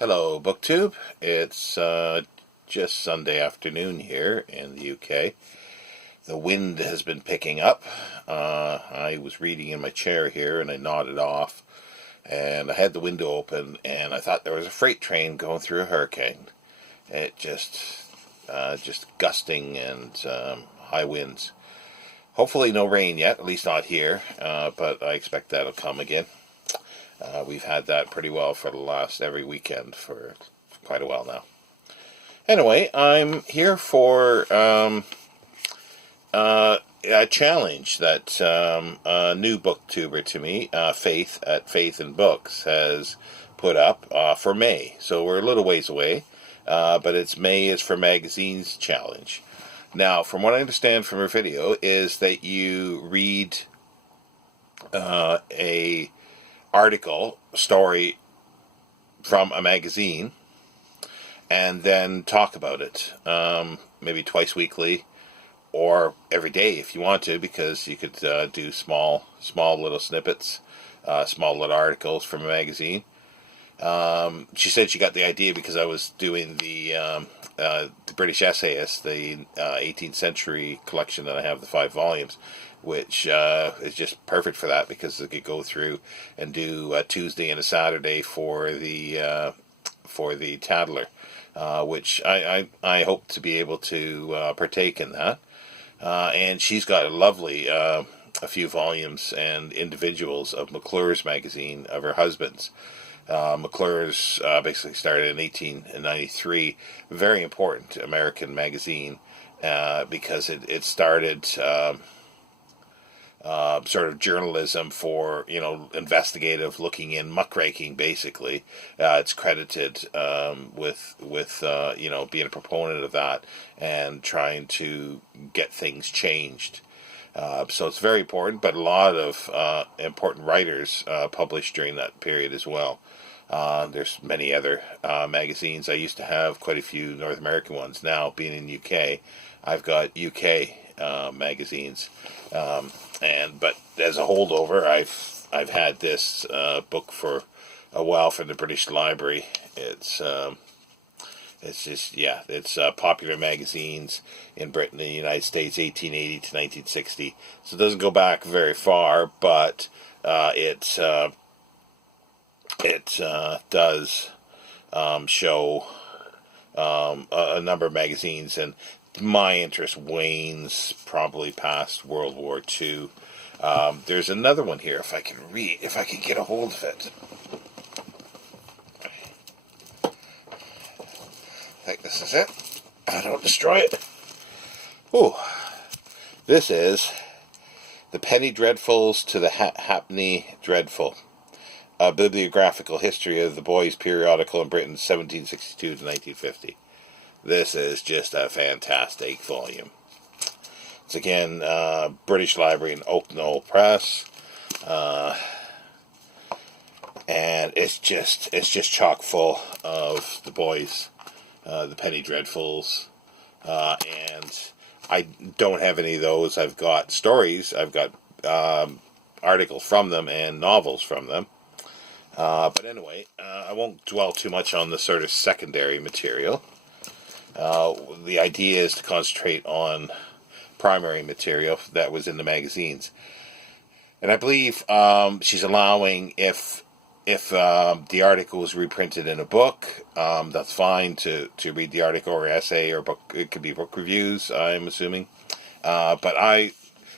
Hello, BookTube. It's just Sunday afternoon here in the UK. The wind has been picking up. I was reading in my chair here and I nodded off. And I had the window open and I thought there was a freight train going through a hurricane. It just gusting and high winds. Hopefully no rain yet, at least not here, but I expect that'll come again. We've had that pretty well for the last every weekend for quite a while now. Anyway, I'm here for a challenge that a new booktuber to me, Faith at Faith and Books, has put up for May. So we're a little ways away, but it's May is for Magazines challenge. Now, from what I understand from her video, is that you read a article, story from a magazine, and then talk about it, maybe twice weekly, or every day if you want to, because you could do small little snippets, small little articles from a magazine. She said she got the idea because I was doing the British Essayist, the 18th century collection that I have, the 5 volumes, which is just perfect for that because it could go through and do a Tuesday and a Saturday for the Tattler, which I hope to be able to partake in that. And she's got a lovely a few volumes and individuals of McClure's magazine of her husband's. McClure's basically started in 1893. Very important American magazine because it started sort of journalism for, investigative, looking in, muckraking, basically. It's credited with being a proponent of that and trying to get things changed. So it's very important, but a lot of important writers published during that period as well. There's many other magazines. I used to have quite a few North American ones. Now, being in UK, I've got UK magazines. But as a holdover, I've had this book for a while from the British Library. It's popular magazines in Britain and the United States, 1880 to 1960. So it doesn't go back very far, but it does show a number of magazines, and my interest wanes probably past World War II. There's another one here, if I can get a hold of it. I think this is it. I don't destroy it. Ooh. This is The Penny Dreadfuls to the Halfpenny Dreadful. A bibliographical history of the boys' periodical in Britain, 1762 to 1950. This is just a fantastic volume. It's again British Library and Oak Knoll Press, and it's just chock full of the boys, the Penny Dreadfuls, and I don't have any of those. I've got stories, I've got articles from them and novels from them. But anyway, I won't dwell too much on the sort of secondary material. The idea is to concentrate on primary material that was in the magazines. And I believe she's allowing, if the article is reprinted in a book, that's fine to read the article or essay or book. It could be book reviews, I'm assuming. But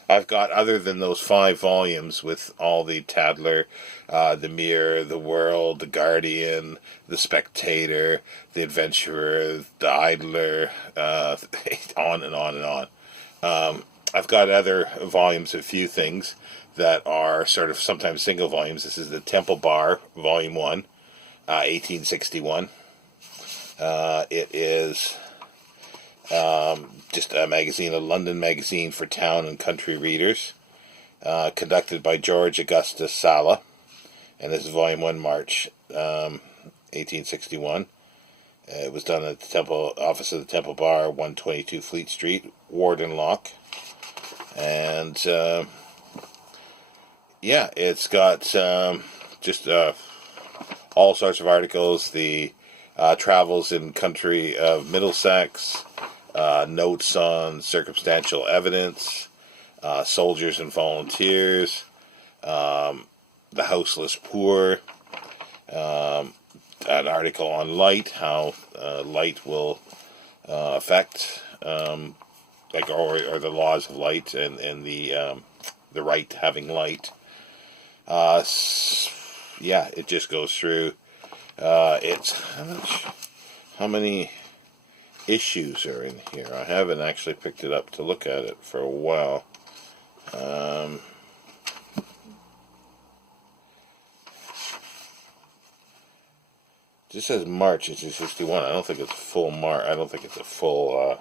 I've got, other than those 5 volumes with all the Tattler, the Mirror, the World, the Guardian, the Spectator, the Adventurer, the Idler, on and on and on. I've got other volumes of a few things that are sort of sometimes single volumes. This is the Temple Bar, Volume 1, 1861. It is just a magazine, a London magazine for town and country readers, conducted by George Augustus Sala, and this is Volume 1, March 1861. It was done at the Temple office of the Temple Bar, 122 Fleet Street, Warden Lock, and it's got just all sorts of articles. The Travels in country of Middlesex, notes on circumstantial evidence, soldiers and volunteers, the houseless poor, an article on light, how light will affect, or the laws of light and the right to having light. Yeah, it just goes through. It's how many issues are in here? I haven't actually picked it up to look at it for a while. Just says March 1861. I don't think it's full March. I don't think it's a full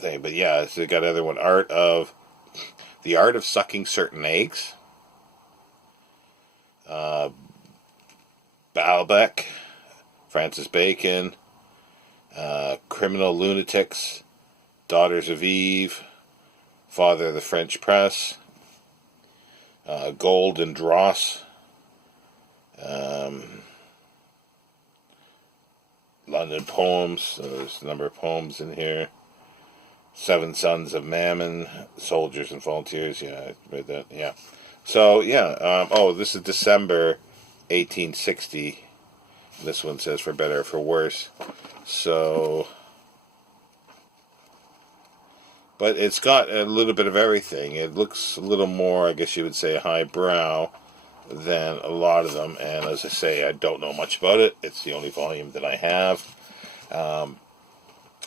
thing. But yeah, it's got another one. The art of sucking certain eggs. Baalbec, Francis Bacon, Criminal Lunatics, Daughters of Eve, Father of the French Press, Gold and Dross, London Poems. There's a number of poems in here. Seven Sons of Mammon, Soldiers and Volunteers. Yeah, I read that. Yeah. So, yeah. This is December 1860. This one says for better or for worse. So, but it's got a little bit of everything. It looks a little more, I guess you would say, highbrow than a lot of them. And as I say, I don't know much about it. It's the only volume that I have. I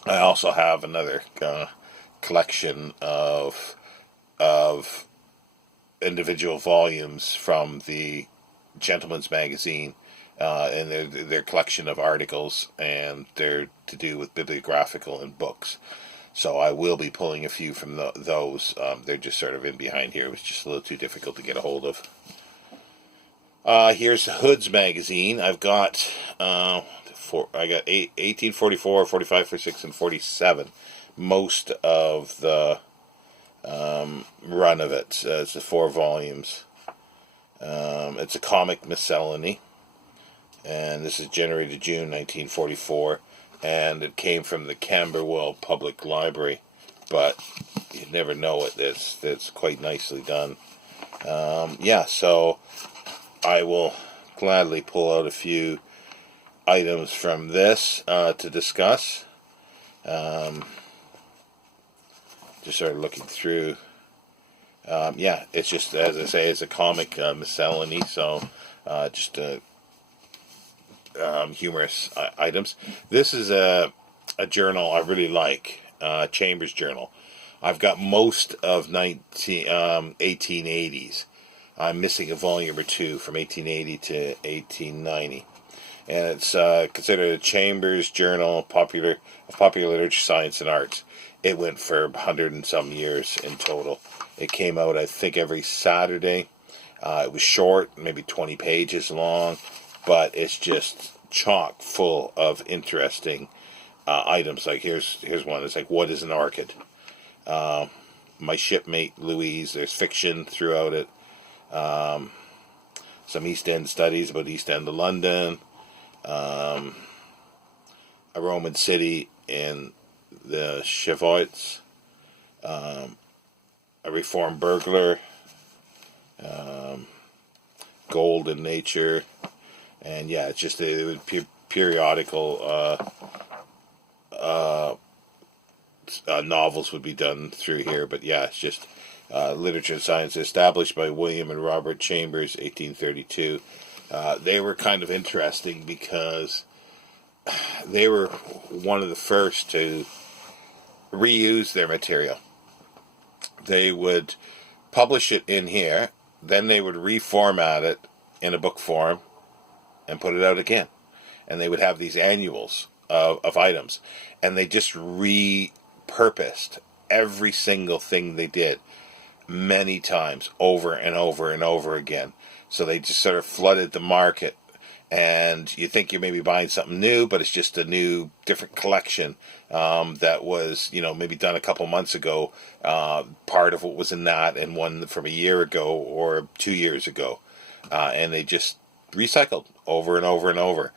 also have another collection of individual volumes from the Gentleman's Magazine, and their collection of articles, and they're to do with bibliographical and books. So I will be pulling a few from those. They're just sort of in behind here. It was just a little too difficult to get a hold of. Here's Hood's Magazine. I've got 1844, 45, 46, and 47. Most of the run of it. It's the 4 volumes. It's a comic miscellany, and this is January to June 1944, and it came from the Camberwell Public Library, but you never know it. It's quite nicely done. So I will gladly pull out a few items from this to discuss. Just started looking through. It's just, as I say, it's a comic miscellany, so just humorous items. This is a journal I really like, Chambers Journal. I've got most of 1880s. I'm missing a volume or two from 1880 to 1890. And it's considered a Chambers Journal of Popular Literature, Science, and Arts. It went for 100 and some years in total. It came out, I think, every Saturday. It was short, maybe 20 pages long, but it's just chock full of interesting items. Like here's one. It's like, what is an orchid? My Shipmate Louise. There's fiction throughout it. Some East End studies about East End of London. A Roman city in the Cheviot. A reformed burglar. Gold in nature. And yeah, it's just periodical novels would be done through here. But yeah, it's just literature and science, established by William and Robert Chambers, 1832. They were kind of interesting because they were one of the first to reuse their material. They would publish it in here, then they would reformat it in a book form and put it out again. And they would have these annuals of items. And they just repurposed every single thing they did many times, over and over and over again. So they just sort of flooded the market. And you think you're maybe buying something new, but it's just a new, different collection that was, maybe done a couple months ago. Part of what was in that, and one from a year ago or 2 years ago. And they just recycled over and over and over.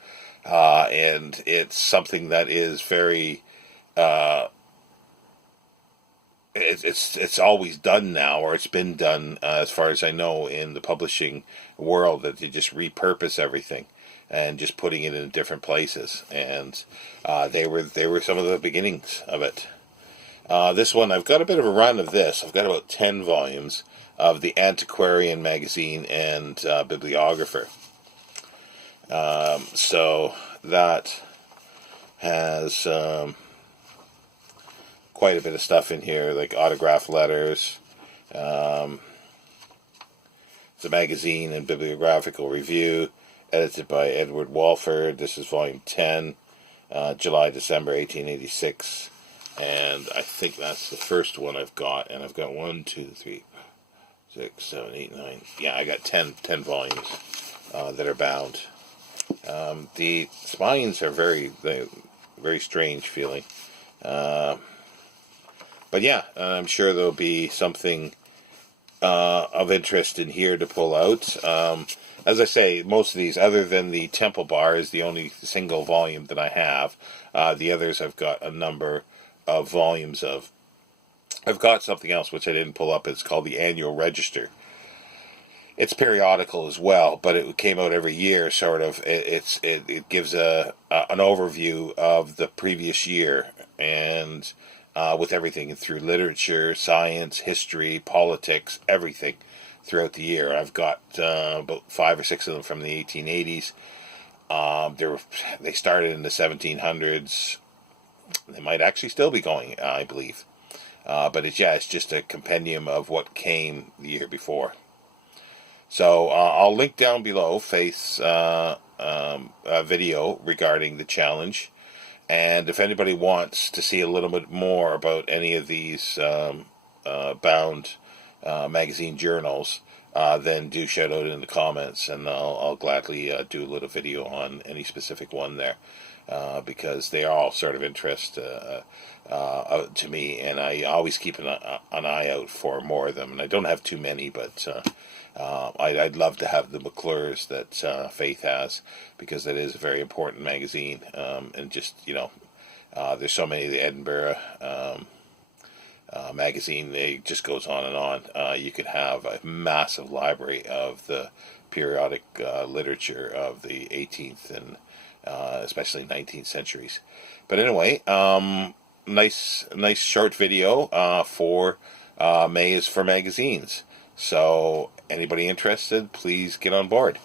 And it's something that is very it's always done now, or it's been done, as far as I know, in the publishing world, that you just repurpose everything and just putting it in different places. And they were some of the beginnings of it. This one, I've got a bit of a run of this. I've got about 10 volumes of the Antiquarian magazine and Bibliographer. So that has quite a bit of stuff in here, like autograph letters. It's a magazine and bibliographical review, edited by Edward Walford. This is volume 10, July-December 1886. And I think that's the first one I've got. And I've got 1, 2, 3, 6, 7, 8, 9. Yeah, I got 10 volumes that are bound. The spines are very strange feeling. But yeah, I'm sure there'll be something of interest in here to pull out. As I say, most of these, other than the Temple Bar, is the only single volume that I have. The others I've got a number of volumes of. I've got something else which I didn't pull up. It's called the Annual Register. It's periodical as well, but it came out every year, sort of. It gives an overview of the previous year, and with everything through literature, science, history, politics, everything throughout the year. I've got about 5 or 6 of them from the 1880s. They started in the 1700s. They might actually still be going, I believe. But it's just a compendium of what came the year before. So I'll link down below Faith's video regarding the challenge. And if anybody wants to see a little bit more about any of these bound magazine journals, then do shout out in the comments, and I'll gladly do a little video on any specific one there, because they are all sort of interest to me, and I always keep an eye out for more of them. And I don't have too many, but I'd love to have the McClure's that Faith has, because that is a very important magazine. And just, there's so many of the Edinburgh magazine, it just goes on and on. You could have a massive library of the periodic literature of the 18th and especially 19th centuries. But anyway, nice short video for May is for Magazines. So anybody interested, please get on board.